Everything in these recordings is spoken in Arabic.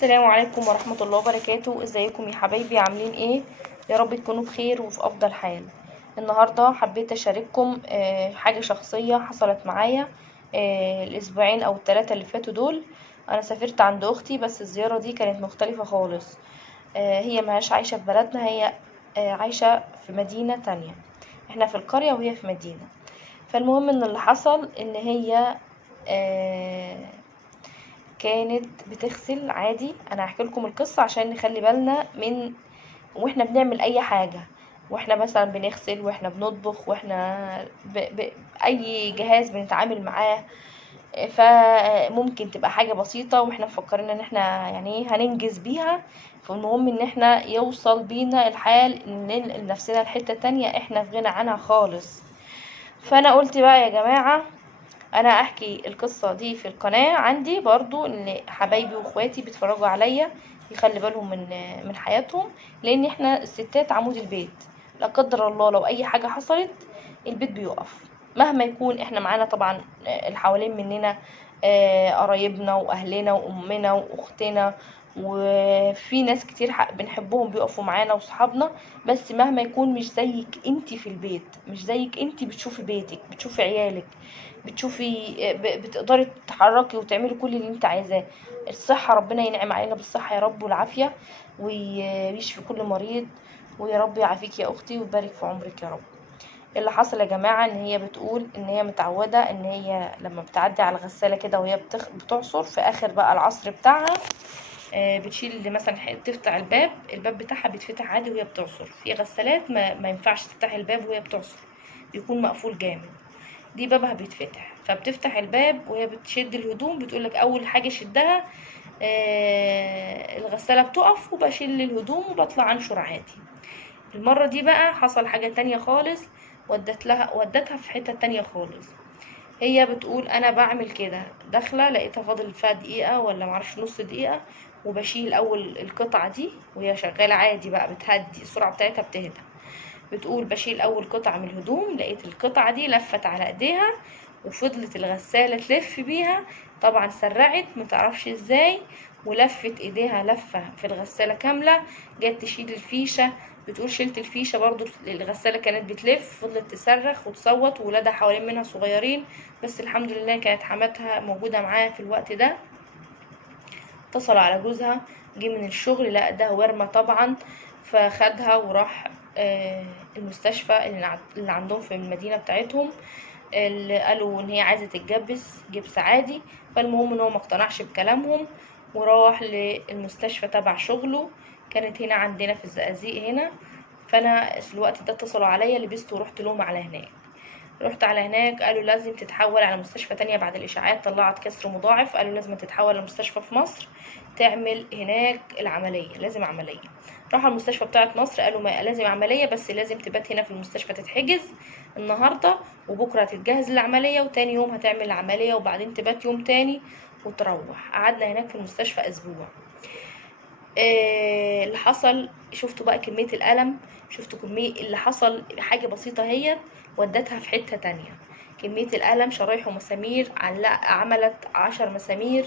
السلام عليكم ورحمة الله وبركاته. ازيكم يا حبايبي؟ عاملين ايه؟ يا رب تكونوا بخير وفي افضل حال. النهاردة حبيت اشارككم حاجة شخصية حصلت معايا الاسبوعين او الثلاثة اللي فاتوا دول. انا سافرت عند اختي، بس الزيارة دي كانت مختلفة خالص. هي مهاش عايشة في بلدنا، هي عايشة في مدينة تانية. احنا في القرية وهي في مدينة. فالمهم ان اللي حصل ان هي كانت بتغسل عادي. انا هحكي لكم القصه عشان نخلي بالنا من واحنا بنعمل اي حاجه، واحنا مثلا بنغسل، واحنا بنطبخ، واحنا اي جهاز بنتعامل معاه. فممكن تبقى حاجه بسيطه واحنا مفكرين ان احنا يعني هننجز بيها. فالمهم ان احنا يوصل بينا الحال ان ننقل نفسنا لحته تانية احنا في غنى عنها خالص. فانا قلت بقى يا جماعه، انا احكي القصة دي في القناة عندي برضو ان حبايبي واخواتي بيتفرجوا عليا يخلي بالهم من حياتهم. لان احنا الستات عمود البيت. لا قدر الله لو اي حاجة حصلت البيت بيقف. مهما يكون احنا معانا طبعا اللي حوالين مننا، قرايبنا واهلنا وامنا واختنا، وفي ناس كتير بنحبهم بيقفوا معانا وصحابنا. بس مهما يكون مش زيك انتي في البيت، مش زيك انتي بتشوفي بيتك، بتشوفي عيالك، بتشوفي بتقدري تتحركي وتعملي كل اللي انت عايزاه. الصحة ربنا ينعم علينا بالصحة يا رب والعافية، ويشفي كل مريض. ويا رب يعافيك يا اختي ويبارك في عمرك يا رب. اللي حصل يا جماعة ان هي بتقول ان هي متعودة ان هي لما بتعدي على الغسالة كده وهي بتعصر في اخر بقى العصر بتاعها، بتشيل مثلا تفتح الباب بتاعها بيتفتح عادي وهي بتعصر. في غسالات ما ينفعش تفتح الباب وهي بتعصر، بيكون مقفول جامد. دي بابها بيتفتح، فبتفتح الباب وهي بتشد الهدوم، بتقولك اول حاجة شدها الغسالة بتقف، وبشيل الهدوم وبطلع انشر عادي. المرة دي بقى حصل حاجة تانية خالص، ودتها في حتة تانية خالص. هي بتقول انا بعمل كده، داخلة لقيتها فاضل فيها دقيقة ولا معرفش نص دقيقة، وبشيل اول القطعة دي وهي شغالة عادي بقى، بتهدي السرعة بتاعتها بتهدى. بتقول بشيل اول قطعة من الهدوم، لقيت القطعة دي لفت على ايديها وفضلت الغسالة تلف بيها. طبعا سرعت متعرفش ازاي، ولفت ايديها لفة في الغسالة كاملة. جت تشيل الفيشة، بتقول شلت الفيشة برضو، الغسالة كانت بتلف، فضلت تصرخ وتصوت، وولادها حوالين منها صغيرين. بس الحمد لله كانت حماتها موجودة معاها في الوقت ده. اتصلوا على جوزها، جه من الشغل لقى ده ورمة طبعا، فخدها وراح المستشفى اللي عندهم في المدينة بتاعتهم، اللي قالوا ان هي عايزة تتجبس جبس عادي. فالمهم ان هو مقتنعش بكلامهم وراح للمستشفى تبع شغله. كانت هنا عندنا في الزقازيق هنا. فانا في الوقت ده اتصلوا عليا، لبست ورحت لهم على هناك. رحت على هناك، قالوا لازم تتحول على مستشفى تانية بعد الإشاعات، طلعت كسر مضاعف، قالوا لازم تتحول لمستشفى في مصر تعمل هناك العملية، لازم عملية. راحوا المستشفى بتاعت مصر، قالوا ما لازم عملية، بس لازم تبات هنا في المستشفى، تتحجز النهاردة وبكرة تتجهز للعملية، وتاني يوم هتعمل العملية، وبعدين تبات يوم تاني وتروح. قعدنا هناك في المستشفى أسبوع. اللي حصل شفتوا بقى كمية الألم، شفتوا كمية اللي حصل. حاجة بسيطة هي ودتها في حتة تانية. كمية الألم، شرايح ومسامير، عملت 10 مسامير،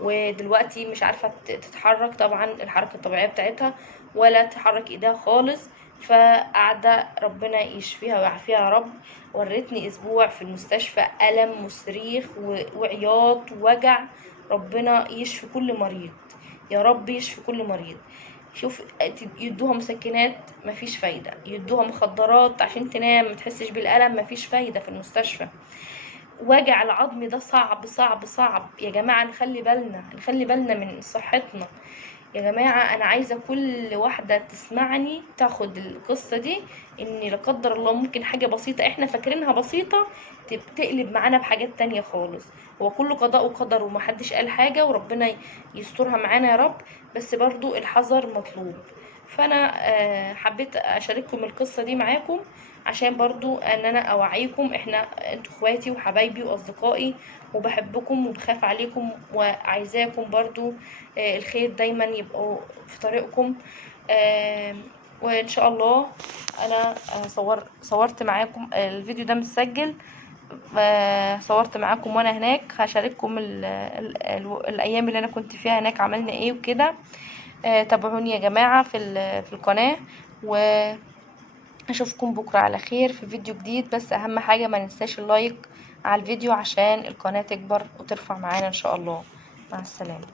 ودلوقتي مش عارفة تتحرك طبعا الحركة الطبيعية بتاعتها، ولا تحرك ايديها خالص. فقاعدة ربنا يشفيها ويعافيها يا رب. ورتني اسبوع في المستشفى ألم وصريخ وعياط ووجع. ربنا يشفي كل مريض، يا رب يشفي كل مريض. شوف، يدوها مسكنات مفيش فايدة، يدوها مخدرات عشان تنام متحسش بالألم مفيش فايدة في المستشفى. وجع العظم ده صعب صعب صعب يا جماعة. نخلي بالنا من صحتنا يا جماعة. أنا عايزة كل واحدة تسمعني تاخد القصة دي، إن لا قدر الله ممكن حاجة بسيطة إحنا فاكرينها بسيطة تقلب معانا بحاجات تانية خالص. هو كله قضاء وقدر، ومحدش قال حاجة، وربنا يسترها معانا يا رب. بس برضو الحذر مطلوب. فأنا حبيت أشارككم القصة دي معاكم، عشان برضو ان انا اوعيكم. انتوا اخواتي وحبايبي واصدقائي، وبحبكم وبخاف عليكم وعايزاكم برضو الخير دايما يبقوا في طريقكم. وان شاء الله انا صورت معاكم الفيديو ده متسجل صورت معاكم وانا هناك، هشارككم الايام اللي انا كنت فيها هناك عملنا ايه وكده. تابعوني يا جماعة في القناة، واشوفكم بكرة على خير في فيديو جديد. بس اهم حاجة ما ننساش اللايك على الفيديو عشان القناة تكبر وترفع معانا ان شاء الله. مع السلامة.